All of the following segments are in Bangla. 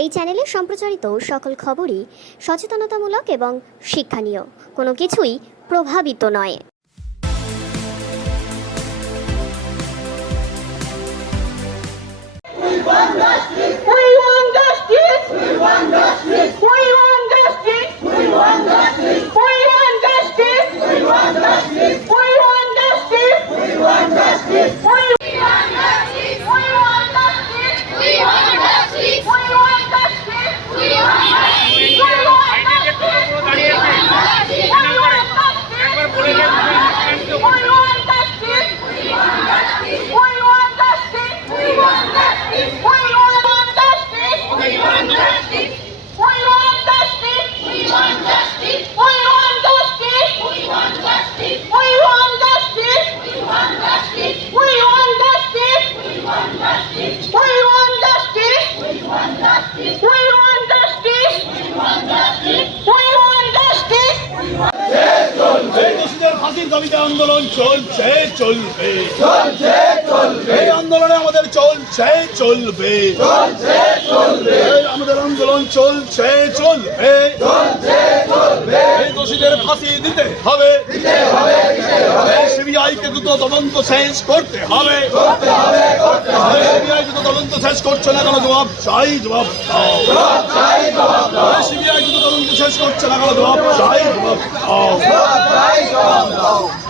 এই চ্যানেলে সম্প্রচারিত সকল খবরই সচেতনতামূলক এবং শিক্ষণীয়, কোনো কিছুই প্রভাবিত নয়। দাবিতে আন্দোলন চলছে চলবে, এই আন্দোলনে আমাদের চলছে চলবে, আমাদের আন্দোলন চলছে চলবে, এই দোষীদের ফাঁসি দিতে হবে, সিবিআইকে দ্রুত তদন্ত শেষ করতে হবে, সিবিআই দ্রুত তদন্ত শেষ করছে না কেন জবাব চাই, জবাব দাও, সিবিআই দ্রুত তদন্ত শেষ করছে না কেন জবাব চাই, জবাব দাও।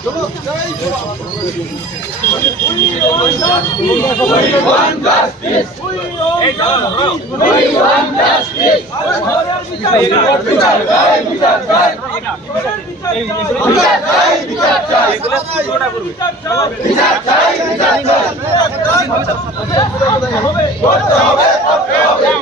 We want justice. We want justice.